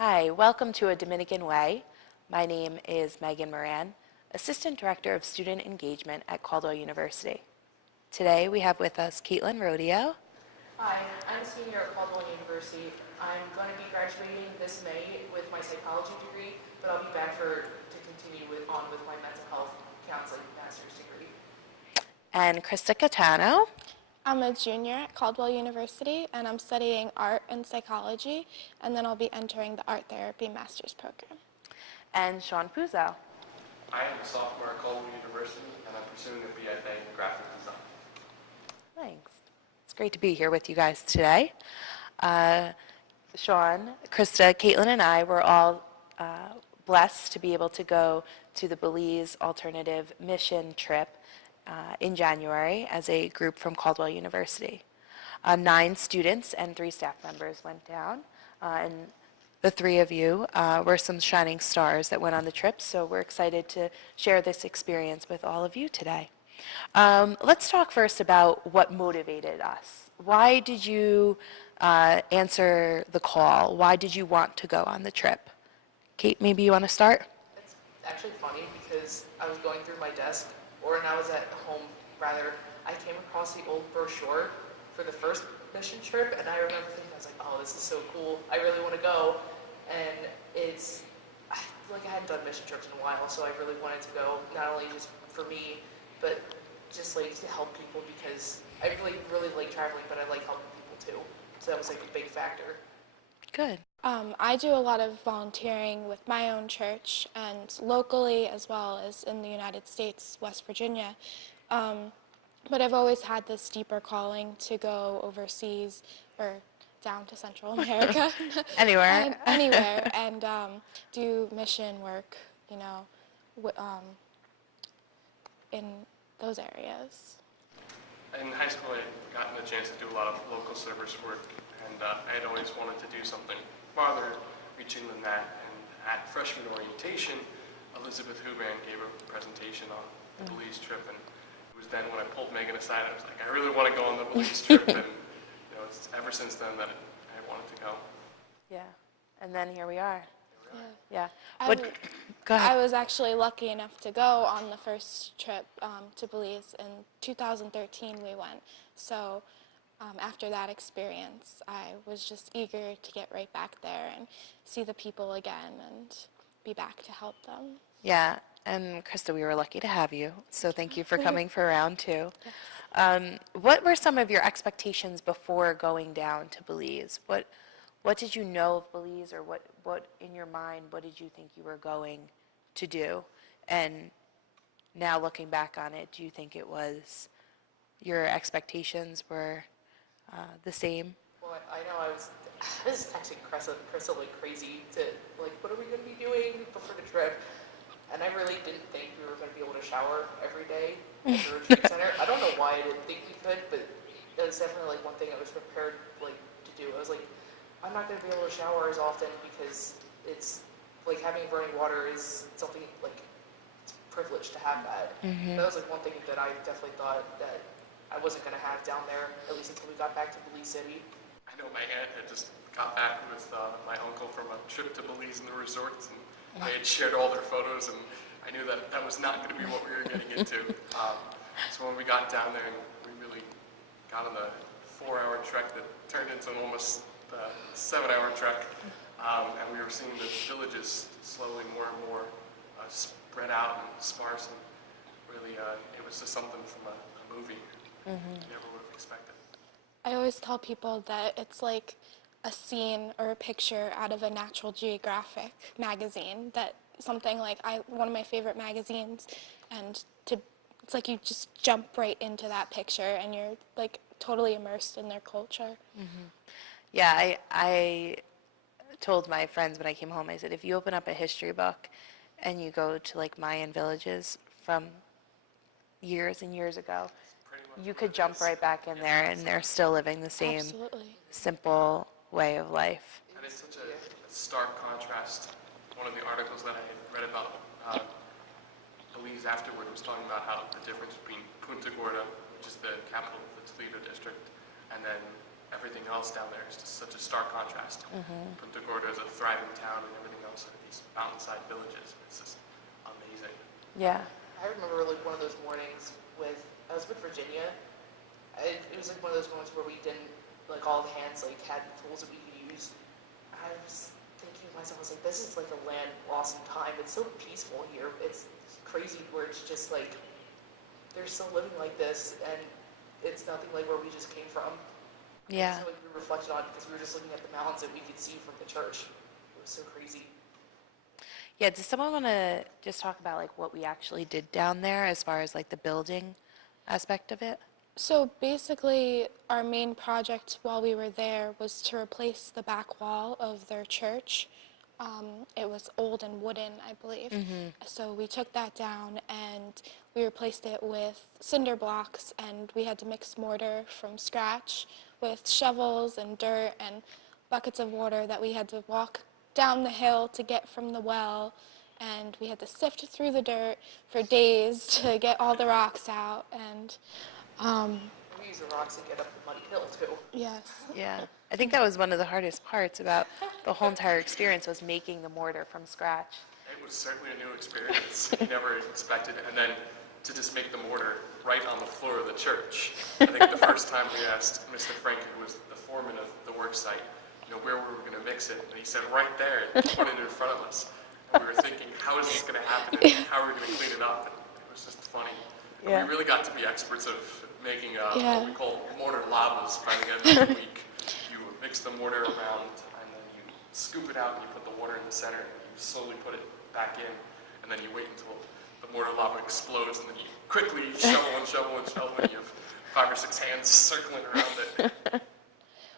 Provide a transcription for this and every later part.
Hi, welcome to A Dominican Way. My name is Megan Moran, Assistant Director of Student Engagement at Caldwell University. Today we have with us Caitlin Rodeo. Hi, I'm a senior at Caldwell University. I'm going to be graduating this May with my psychology degree, but I'll be back to continue on with my mental health counseling master's degree. And Krista Catano. I'm a junior at Caldwell University, and I'm studying art and psychology, and then I'll be entering the art therapy master's program. And Sean Puzo. I am a sophomore at Caldwell University, and I'm pursuing a BFA in graphic design. Thanks. It's great to be here with you guys today. Sean, Krista, Caitlin, and I were all blessed to be able to go to the Belize Alternative Mission trip in January as a group from Caldwell University. 9 students and 3 staff members went down, and the 3 of you were some shining stars that went on the trip, so we're excited to share this experience with all of you today. Let's talk first about what motivated us. Why did you answer the call? Why did you want to go on the trip? Kate, maybe you want to start? It's actually funny because I was going through my desk, or when I was at home, rather, I came across the old brochure for the first mission trip, and I remember thinking, I was like, oh, this is so cool. I really want to go. And I hadn't done mission trips in a while, so I really wanted to go, not only just for me, but just like to help people because I really like traveling, but I like helping people too. So that was like a big factor. Good. I do a lot of volunteering with my own church and locally as well as in the United States, West Virginia. But I've always had this deeper calling to go overseas or down to Central America. Anywhere. Anywhere, and do mission work, in those areas. In high school, I had gotten a chance to do a lot of local service work, and I had always wanted to do something farther reaching than that. And at freshman orientation, Elizabeth Huban gave a presentation on the Belize trip, and it was then when I pulled Megan aside, I was like, I really want to go on the Belize trip, and it's ever since then that I wanted to go. Yeah. And then here we are. Yeah. Yeah. Go ahead. I was actually lucky enough to go on the first trip to Belize. In 2013 we went. So after that experience, I was just eager to get right back there and see the people again and be back to help them. Yeah. And Krista, we were lucky to have you. So thank you for coming for round 2. Yes. What were some of your expectations before going down to Belize? What did you know of Belize, or what in your mind, what did you think you were going to do? And now looking back on it, do you think it was your expectations were the same? Well, I know I was texting Crystal like crazy to like, what are we going to be doing before the trip? And I really didn't think we were going to be able to shower every day at the retreat center. I don't know why I didn't think we could, but that was definitely like one thing I was prepared to do. I was like, I'm not going to be able to shower as often because it's like having running water is something like it's a privilege to have that. That was like one thing that I definitely thought that I wasn't going to have down there, at least until we got back to Belize City. I know my aunt had just got back with my uncle from a trip to Belize and the resorts, and they had shared all their photos, and I knew that that was not going to be what we were getting into. So when we got down there, and we really got on the 4-hour trek that turned into an almost 7-hour trek, and we were seeing the villages slowly more and more spread out and sparse, and really it was just something from a movie you never would have expected. I always tell people that it's like a scene or a picture out of a Natural Geographic magazine, that something like one of my favorite magazines, and it's like you just jump right into that picture and you're like totally immersed in their culture. Yeah, I told my friends when I came home, I said, if you open up a history book and you go to like Mayan villages from years and years ago, you could jump right back in there and they're still living the same Absolutely. simple way of life. And it's such a stark contrast. One of the articles that I had read about Belize afterward was talking about how the difference between Punta Gorda, which is the capital of the Toledo district, and then everything else down there is just such a stark contrast. Punta Gorda is a thriving town, and everything else are these mountainside villages. It's just amazing. Yeah. I remember like one of those mornings I was with Virginia. It was like one of those moments where we didn't, like all the hands like had tools that we could use. I was thinking to myself, I was like, this is like a land lost in time. It's so peaceful here. It's crazy where it's just like, they're still living like this and it's nothing like where we just came from. Yeah. So like, we reflected on it because we were just looking at the mountains that we could see from the church. It was so crazy. Yeah, does someone want to just talk about like what we actually did down there as far as like the building aspect of it? So basically, our main project while we were there was to replace the back wall of their church. It was old and wooden, I believe. So we took that down and we replaced it with cinder blocks, and we had to mix mortar from scratch with shovels and dirt and buckets of water that we had to walk down the hill to get from the well, and we had to sift through the dirt for days to get all the rocks out. And We use the rocks to get up the muddy hill too. yes. Yeah. I think that was one of the hardest parts about the whole entire experience was making the mortar from scratch. It was certainly a new experience. You never expected it. And then to just make the mortar right on the floor of the church. I think the first time we asked Mr. Frank, who was the foreman of the work site, where we were going to mix it. And he said, right there, and put it in front of us. And we were thinking, how is this going to happen? And how are we going to clean it up? And it was just funny. And Yeah. we really got to be experts of making Yeah. what we call mortar lavas by the end of the week. You mix the mortar around, and then you scoop it out, and you put the water in the center, and you slowly put it back in, and then you wait until the mortar lava explodes, and then you quickly shovel and shovel and shovel, and you have 5 or 6 hands circling around it.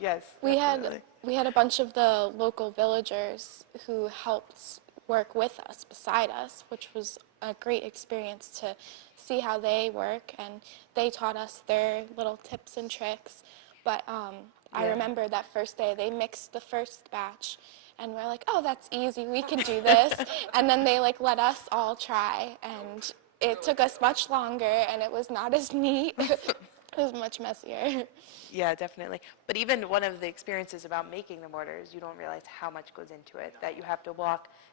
Yes. We definitely. had a bunch of the local villagers who helped work with us, beside us, which was a great experience to see how they work, and they taught us their little tips and tricks. But I Yeah. remember that first day they mixed the first batch, and we're like, oh, that's easy, we can do this. And then they like let us all try, and it took us much longer, and it was not as neat. It was much messier. Yeah, definitely. But even one of the experiences about making the mortars, you don't realize how much goes into it, that you have to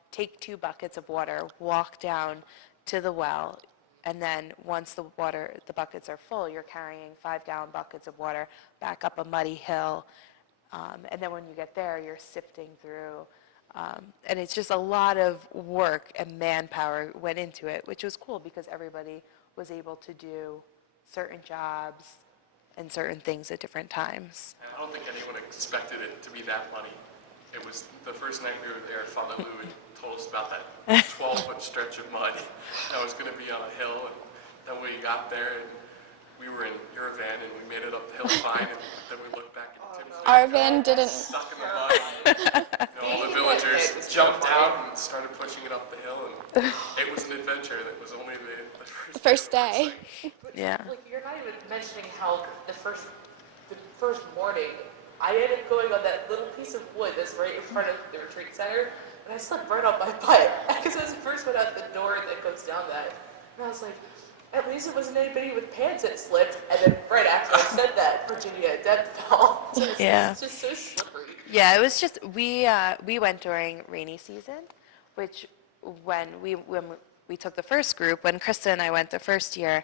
take 2 buckets of water, walk down to the well, and then once the buckets are full, you're carrying 5-gallon buckets of water back up a muddy hill. And then when you get there, you're sifting through. And it's just a lot of work and manpower went into it, which was cool because everybody was able to do certain jobs and certain things at different times. And I don't think anyone expected it to be that muddy. It was the first night we were there, Father Lou had told us about that 12-foot stretch of mud that was going to be on a hill. And then we got there, and we were in your van, and we made it up the hill fine, and then we looked back at Tim's Our van didn't. stuck in the mud. All the villagers jumped out and started pushing it up the hill, and it was an adventure that was only the First day. Yeah. Like you're not even mentioning how the first morning, I ended up going on that little piece of wood that's right in front of the retreat center, and I slept right on my butt because I was the first one out the door that goes down that, and I was like, at least it wasn't anybody with pants that slipped. And then right after I said that, Virginia Deb fell. So it's just so slippery. Yeah, it was just we went during rainy season, which when we took the first group, when Krista and I went the first year,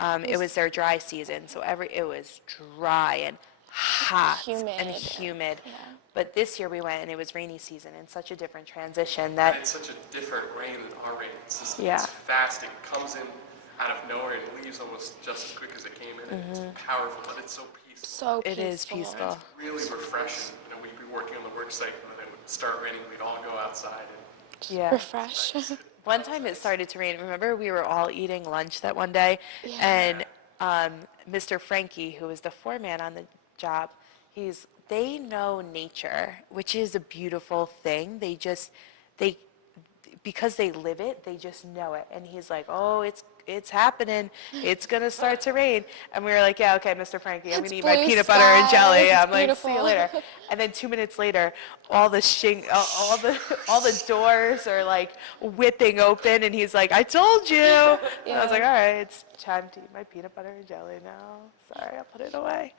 it was their dry season, so it was dry and hot and Humid. humid. Yeah. But this year we went and it was rainy season, and such a different transition And that it's such a different rain than our rain. It's Yeah. fast. It comes in out of nowhere and leaves almost just as quick as it came in. And it's powerful, but it's so peaceful. So it is peaceful. peaceful. It's really refreshing. We'd be working on the work site, and then it would start raining. We'd all go outside. And Yeah. Refresh. One time it started to rain. Remember, we were all eating lunch that one day, Yeah. and Mr. Frankie, who was the foreman on the job, they know nature, which is a beautiful thing. Because they live it, they just know it. And he's like, oh, it's happening. It's going to start to rain. And we were like, yeah, okay, Mr. Frankie, I'm going It's to eat my blue peanut butter and jelly. skies, it's I'm like, see you beautiful. later. And then 2 minutes later, all the doors are like whipping open, and he's like, I told you. And I was like, Yeah. all right, it's time to eat my peanut butter and jelly now. Sorry, I'll put it away.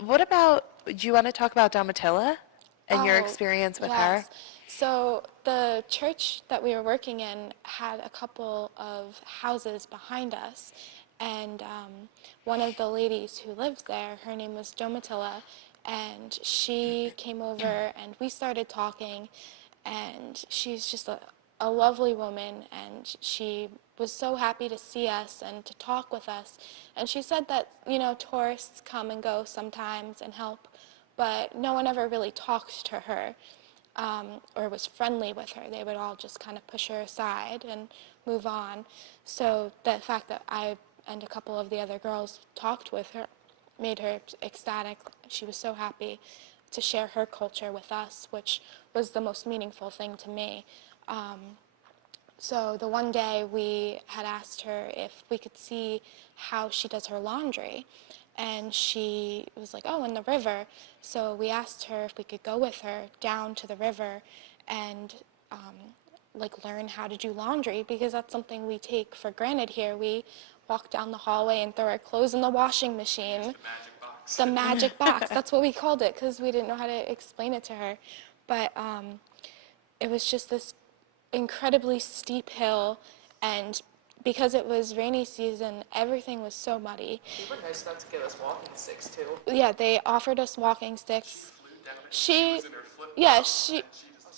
What about, do you want to talk about Domitilla and your Oh, experience with her? yes. So the church that we were working in had a couple of houses behind us, and one of the ladies who lived there, her name was Domitilla, and she came over and we started talking, and she's just a lovely woman, and she was so happy to see us and to talk with us. And she said that, tourists come and go sometimes and help, but no one ever really talked to her or was friendly with her. They would all just kind of push her aside and move on. So the fact that I and a couple of the other girls talked with her made her ecstatic. She was so happy to share her culture with us, which was the most meaningful thing to me. So the one day we had asked her if we could see how she does her laundry. And she was like, oh, in the river. So we asked her if we could go with her down to the river and learn how to do laundry, because that's something we take for granted here. We walk down the hallway and throw our clothes in the washing machine. The magic box. The magic box. That's what we called it, because we didn't know how to explain it to her. But it was just this incredibly steep hill, and because it was rainy season, everything was so muddy. They were nice enough to give us walking sticks too. Yeah, they offered us walking sticks. Flew down it. She, was in her flip yeah, flops, and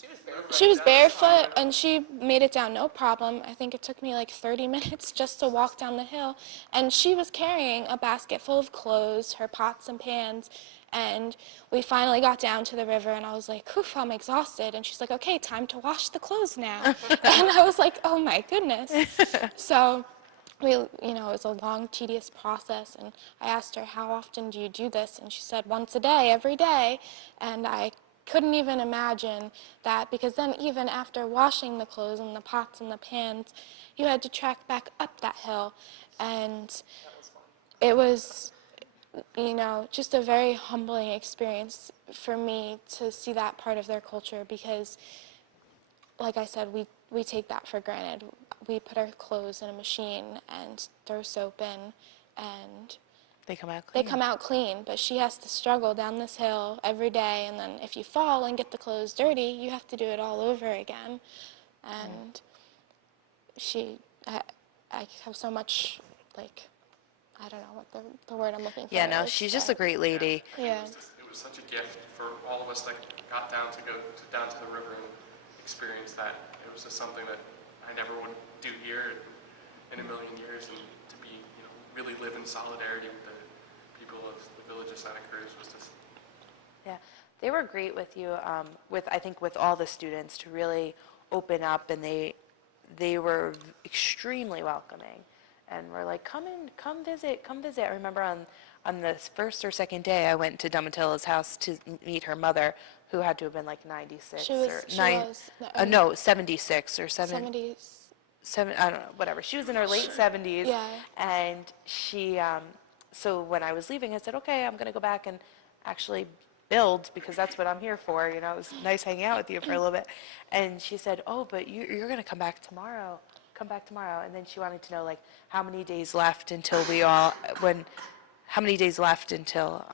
She was barefoot. she was barefoot, and she made it down no problem. I think it took me like 30 minutes just to walk down the hill. And she was carrying a basket full of clothes, her pots and pans. And we finally got down to the river, and I was like, "Oof, I'm exhausted." And she's like, "Okay, time to wash the clothes now." And I was like, "Oh my goodness." So it was a long, tedious process. And I asked her, "How often do you do this?" And she said, "Once a day, every day." And I couldn't even imagine that, because then even after washing the clothes and the pots and the pans, you had to trek back up that hill. And it was, just a very humbling experience for me to see that part of their culture, because, like I said, we take that for granted. We put our clothes in a machine and throw soap in, and They come out they clean. come out clean, but she has to struggle down this hill every day, and then if you fall and get the clothes dirty, you have to do it all over again. And I have so much, I don't know what the word I'm looking for Yeah, no, is, she's just but- a great lady. Yeah. It was such a gift for all of us that got down to go down to the river and experience that. It was just something that I never would do here in a million years, and to be, really live in solidarity with the people of the village of Santa Cruz was just. Yeah, they were great with you, I think with all the students, to really open up, and they were extremely welcoming, and were like, come in, come visit. I remember on the first or second day, I went to Domitilla's house to meet her mother, who had to have been like 96 She or was, nine, no, 76 or 70s. I don't know, whatever. She was in her late 70s, Yeah. and she, so when I was leaving, I said, okay, I'm going to go back and actually build, because that's what I'm here for. It was nice hanging out with you for a little bit. And she said, oh, but you're going to come back tomorrow. Come back tomorrow. And then she wanted to know, like, how many days left until how many days left until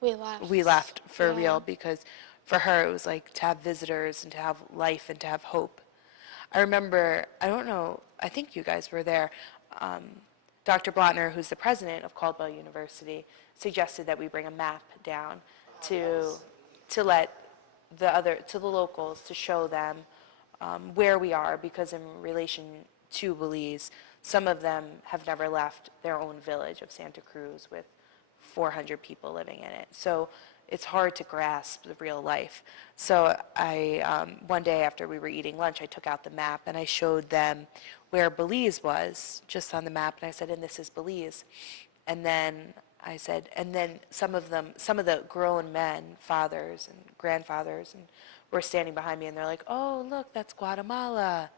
We left. for Yeah. real, because for her it was like to have visitors and to have life and to have hope. I remember, I don't know, I think you guys were there. Dr. Blotner, who's the president of Caldwell University, suggested that we bring a map down to let to the locals, to show them where we are, because in relation to Belize, some of them have never left their own village of Santa Cruz with 400 people living in it. So it's hard to grasp the real life. So one day after we were eating lunch, I took out the map and I showed them where Belize was, just on the map, and I said, and this is Belize. And then I said, and then some of the grown men, fathers and grandfathers, and were standing behind me, and they're like, oh, look, that's Guatemala.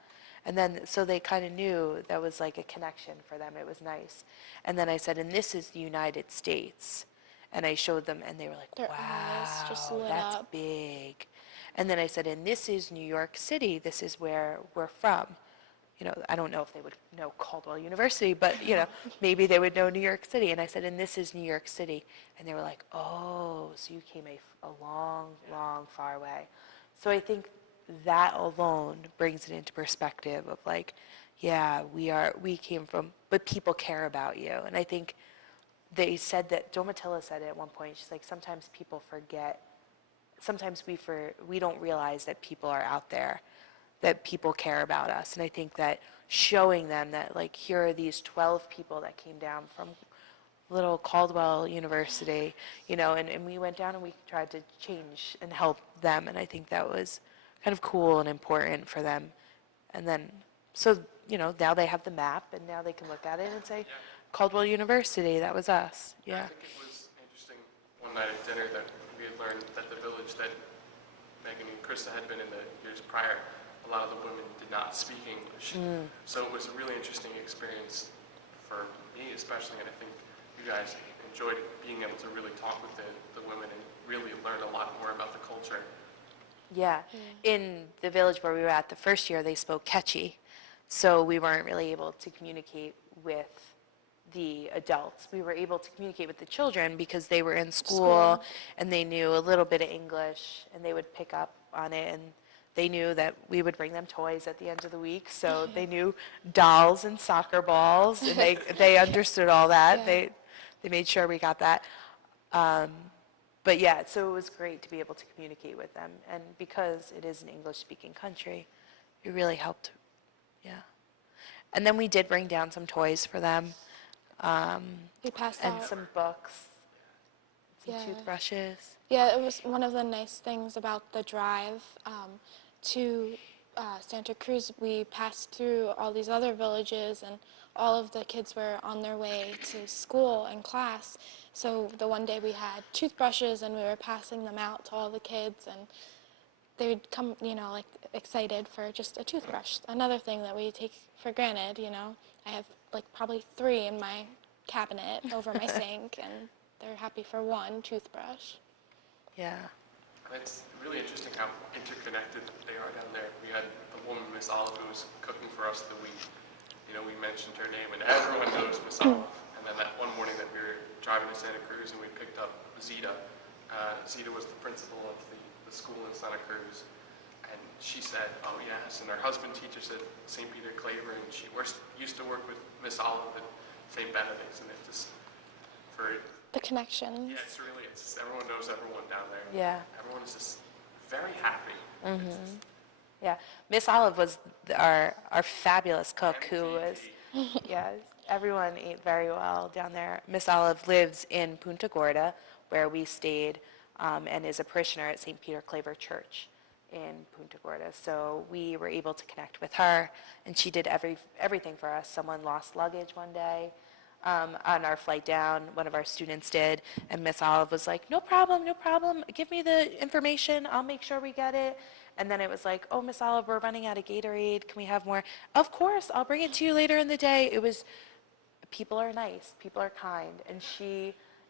And then, so they kind of knew that was like a connection for them. It was nice. And then I said, and this is the United States. And I showed them, and they were like, Their eyes just wow, lit that's up. big. And then I said, and this is New York City. This is where we're from. You know, I don't know if they would know Caldwell University, but, you know, maybe they would know New York City. And I said, and this is New York City. And they were like, oh, so you came a long, long, far way. So I think that alone brings it into perspective of like, yeah, we came from, but people care about you. And I think they said that, Domitilla said it at one point, she's like, sometimes people forget, sometimes we don't realize that people are out there, that people care about us. And I think that showing them that, like, here are these 12 people that came down from little Caldwell University, you know, and we went down and we tried to change and help them. And I think that was kind of cool and important for them. And then, so, you know, now they have the map and now they can look at it and say, Caldwell University, that was us. I Yeah. think it was interesting one night at dinner that we had learned that the village that Megan and Krista had been in the years prior, a lot of the women did not speak English. So it was a really interesting experience for me especially, and I think you guys enjoyed being able to really talk with the women and really learn a lot more about the culture. Yeah. In the village where we were at the first year, they spoke Quechua, so we weren't really able to communicate with the adults. We were able to communicate with the children because they were in school and they knew a little bit of English and they would pick up on it, and they knew that we would bring them toys at the end of the week, so they knew dolls and soccer balls, and they understood all that. Yeah. They made sure we got that. But yeah, so it was great to be able to communicate with them. And because it is an English-speaking country, it really helped. Yeah. And then we did bring down some toys for them, We passed and out. some books, some Yeah. toothbrushes. Yeah, it was one of the nice things about the drive to Santa Cruz. We passed through all these other villages, and all of the kids were on their way to school and class. So the one day we had toothbrushes, and we were passing them out to all the kids, and they would come, you know, like excited for just a toothbrush. Another thing that we take for granted, you know. I have like probably 3 in my cabinet over my sink, and they're happy for one toothbrush. Yeah. And it's really interesting how interconnected they are down there. We had the woman, Miss Olive, who was cooking for us the week. You know, we mentioned her name, and everyone knows Miss Olive. And then that one morning that we were driving to Santa Cruz, and we picked up Zita. Zita was the principal of the school in Santa Cruz. And she said, oh yes, and her husband teaches at St. Peter Claver, and she used to work with Miss Olive at St. Benedict's, and it just, for The connections. yeah, it's just everyone knows everyone down there. Yeah. Everyone is just very happy. It's Yeah. Miss Olive was our fabulous cook who was, yeah, everyone ate very well down there. Miss Olive lives in Punta Gorda, where we stayed, and is a parishioner at St. Peter Claver Church in Punta Gorda. So we were able to connect with her, and she did everything for us. Someone lost luggage one day. On our flight down, one of our students did, and Miss Olive was like, no problem, no problem, give me the information, I'll make sure we get it. And then it was like, oh, Miss Olive, we're running out of Gatorade, can we have more? Of course, I'll bring it to you later in the day. It was, people are nice, people are kind, and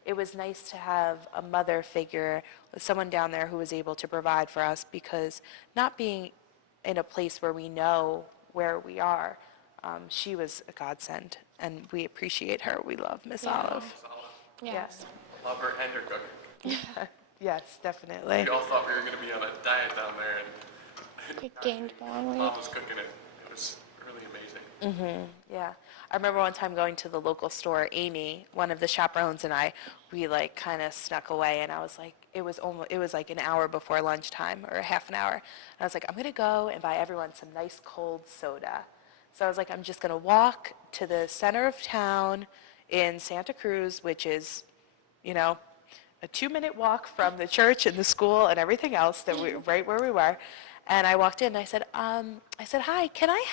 it was nice to have a mother figure, someone down there who was able to provide for us, because not being in a place where we know where we are, she was a godsend, and we appreciate her. We love Miss Olive. Miss Olive. Yeah. Yes. I love her and her cooking. Yes, definitely. We all thought we were going to be on a diet down there, and We gained more weight. Mom was cooking it. It was really amazing. Yeah. I remember one time going to the local store, Amy, one of the chaperones, and we like kind of snuck away, and I was like, it was like an hour before lunchtime, or half an hour. And I was like, I'm going to go and buy everyone some nice cold soda. So I was like, I'm just going to walk to the center of town in Santa Cruz, which is, you know, a 2-minute walk from the church and the school and everything else right where we were. And I walked in and I said, hi, can I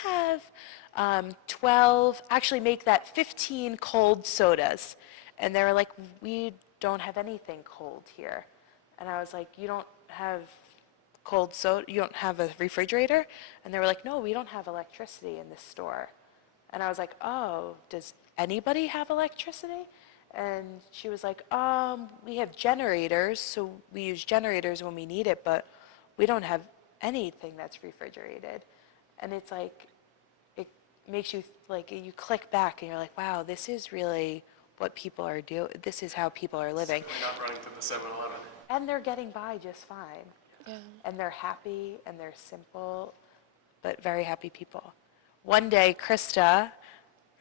have 12, actually make that 15 cold sodas? And they were like, we don't have anything cold here. And I was like, you don't have cold soda? You don't have a refrigerator? And they were like, no, we don't have electricity in this store. And I was like, oh, does anybody have electricity? And she was like, we have generators, so we use generators when we need it, but we don't have anything that's refrigerated. And it's like, it makes you, like, you click back and you're like, wow, this is really what people are doing. This is how people are living. Certainly not running to the 7-Eleven. And they're getting by just fine. Yeah. And they're happy and they're simple, but very happy people. One day, Krista,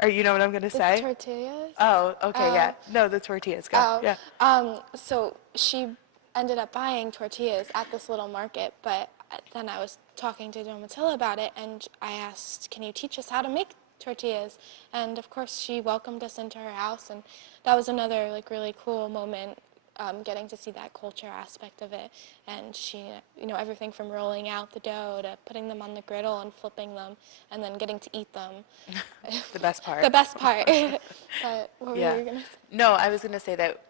or you know what I'm going to The say? tortillas? Oh, okay, yeah. No, the tortillas. Go. Oh, Yeah. so she ended up buying tortillas at this little market, but then I was talking to Domitilla about it, and I asked, can you teach us how to make tortillas? And of course, she welcomed us into her house, and that was another like really cool moment, getting to see that culture aspect of it. And she, everything from rolling out the dough to putting them on the griddle and flipping them, and then getting to eat them. The best part. The best part. But what were Yeah. you gonna say? No, I was going to say that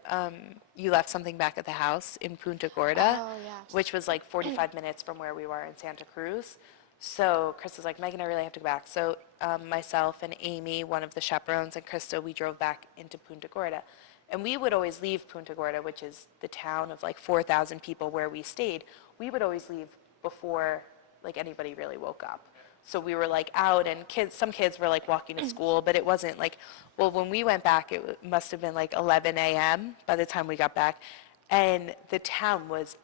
you left something back at the house in Punta Gorda, Oh, yes. which was like 45 minutes from where we were in Santa Cruz. So Chris was like, Megan, I really have to go back. So myself and Amy, one of the chaperones, and Krista, we drove back into Punta Gorda. And we would always leave Punta Gorda, which is the town of like 4,000 people where we stayed. We would always leave before like anybody really woke up. So we were like out, and some kids were like walking to school, but it wasn't like, well, when we went back, it must have been like 11 a.m. by the time we got back. And the town was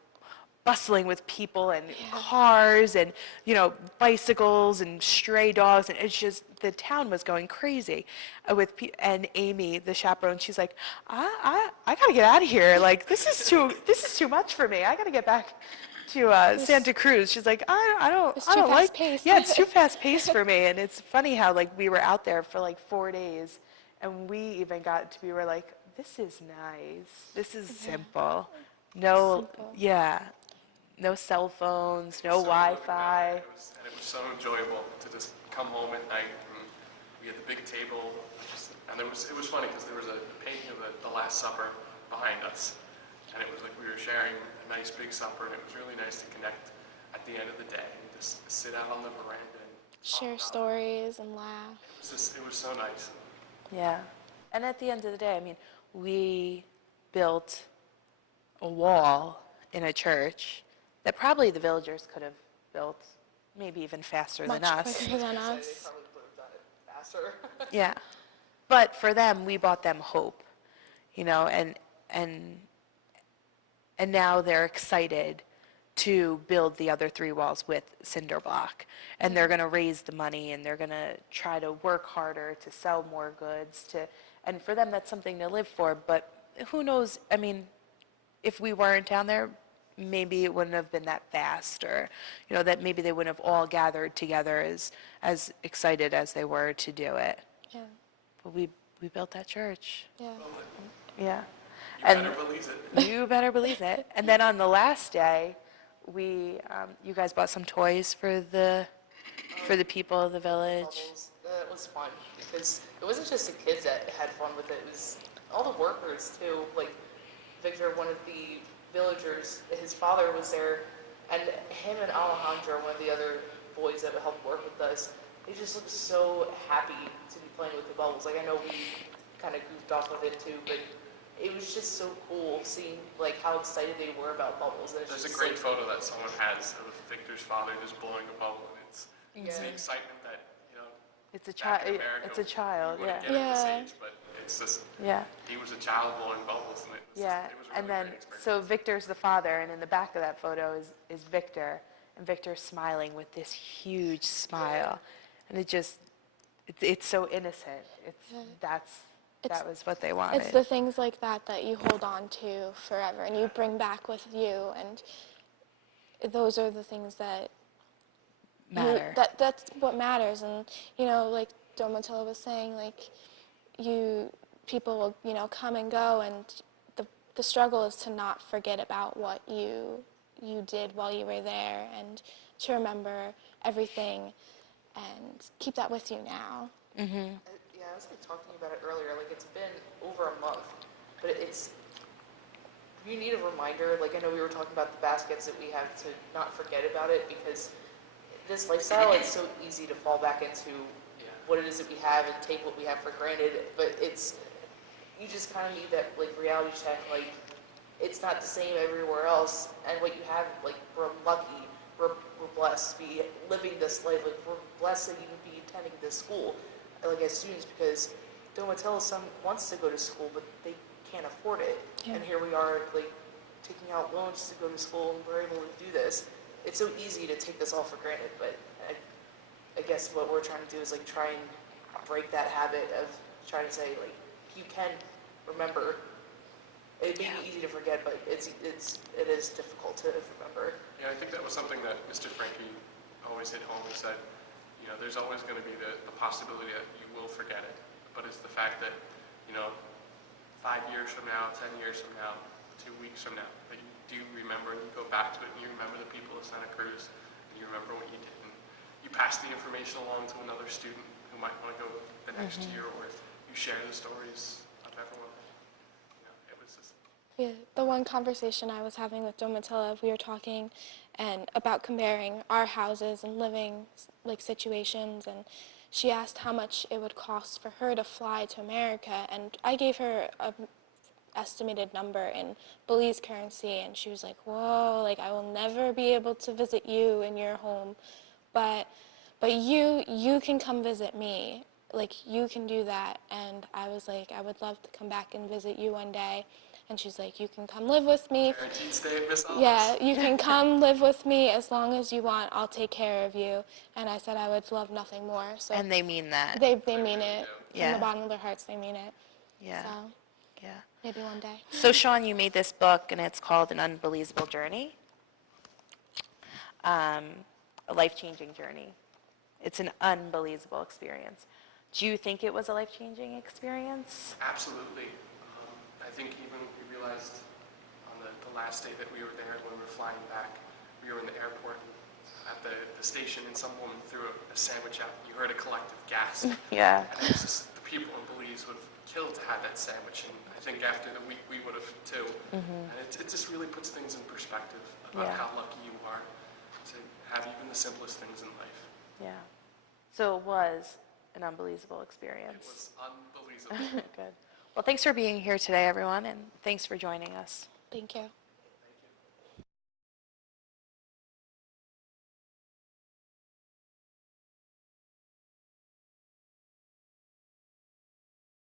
bustling with people and cars and, bicycles and stray dogs. And it's just, the town was going crazy and Amy, the chaperone, she's like, I gotta get out of here. Like, this is too much for me. I gotta get back to Santa Cruz. She's like, I don't It's too like, fast-paced. yeah, it's too fast paced for me. And it's funny how like we were out there for like 4 days, and we even we were like, this is nice. This is simple. No, Simple. yeah, no cell phones, no So Wi-Fi. It was so enjoyable to just come home at night, and we had the big table, and it was funny because there was a painting of the Last Supper behind us, and it was like we were sharing a nice big supper, and it was really nice to connect at the end of the day and just sit out on the veranda and Share stories and laugh. it was so nice. Yeah. And at the end of the day, I mean, we built a wall in a church that probably the villagers could have built maybe even faster Much than us. quicker than They us. probably would have done it faster. Yeah. But for them, we bought them hope, and now they're excited to build the other 3 walls with cinder block. And they're going to raise the money, and they're going to try to work harder to sell more goods and for them that's something to live for. But who knows, I mean, if we weren't down there, maybe it wouldn't have been that fast, or that maybe they wouldn't have all gathered together as excited as they were to do it. Yeah. But we built that church. Yeah. Yeah. You better believe it. You better believe it. And then on the last day, you guys bought some toys for the people of the village. Bubbles. That was fun because it wasn't just the kids that had fun with it. It was all the workers too. Like Victor, one of the villagers, his father was there, and him and Alejandro, one of the other boys that helped work with us, they just looked so happy to be playing with the bubbles. Like I know we kind of goofed off with it too, but it was just so cool seeing like how excited they were about bubbles. And it's There's a just great like, photo that someone has of Victor's father just blowing a bubble, and it's the excitement that, It's a back child. in America, It's a child. we Yeah. wouldn't get at this Yeah. age, but it's just, Yeah. he was a child blowing bubbles, and it was, Yeah. it was a really And then great experience. so Victor's the father, and in the back of that photo is Victor, and Victor's smiling with this huge smile, and it's so innocent. That was what they wanted. It's the things like that that you hold on to forever and you bring back with you, and those are the things that matter. that's what matters. And like Domitilla was saying, like people will come and go, and the struggle is to not forget about what you did while you were there, and to remember everything and keep that with you now. Yeah, I was like talking about it earlier. Like it's been over a month, but it's you need a reminder, like I know we were talking about the baskets that we have to not forget about it because this lifestyle, it's so easy to fall back into what it is that we have and take what we have for granted, but you just kind of need that like reality check, like it's not the same everywhere else, and what you have, like we're lucky, we're blessed to be living this life, like we're blessed to even be attending this school, like as students, because Donatella's son wants to go to school, but they can't afford it, and here we are like taking out loans to go to school, and we're able to do this. It's so easy to take this all for granted, but I guess what we're trying to do is like try and break that habit of trying to say like you can remember. It may be easy to forget, but it is difficult to remember. Yeah, I think that was something that Mr. Frankie always hit home. He said, you know, there's always going to be the possibility that you will forget it, but it's the fact that, you know, 5 years from now, 10 years from now, 2 weeks from now, that you do remember, and you go back to it, and you remember the people of Santa Cruz, and you remember what you did, and you pass the information along to another student who might want to go the next year, or you share the stories of everyone. You know, it was just... Yeah, the one conversation I was having with Domitilla, we were talking and about comparing our houses and living like situations, and she asked how much it would cost for her to fly to America, and I gave her a estimated number in Belize currency, and she was like, whoa, like I will never be able to visit you in your home, but you can come visit me, like you can do that. And I was like, I would love to come back and visit you one day. And she's like, you can come live with me. Guaranteed stay at Miss Alice. Yeah, you can come live with me as long as you want. I'll take care of you. And I said I would love nothing more. So And they mean that. they mean it. From Yeah. the bottom of their hearts, they mean it. Yeah. So Yeah. maybe one day. So Sean, you made this book, and it's called An Unbelievable Journey. A life-changing journey. It's an unbelievable experience. Do you think it was a life-changing experience? Absolutely. I think even we realized on the last day that we were there, when we were flying back, we were in the airport at the station, and some woman threw a sandwich out, and you heard a collective gasp. Yeah. And it was just, the people in Belize would have killed to have that sandwich, and I think after the week we would have too. And it just really puts things in perspective about how lucky you are to have even the simplest things in life. Yeah. So it was an unbelievable It experience. was unbelievable. Good. Well, thanks for being here today, everyone, and thanks for joining us. Thank you.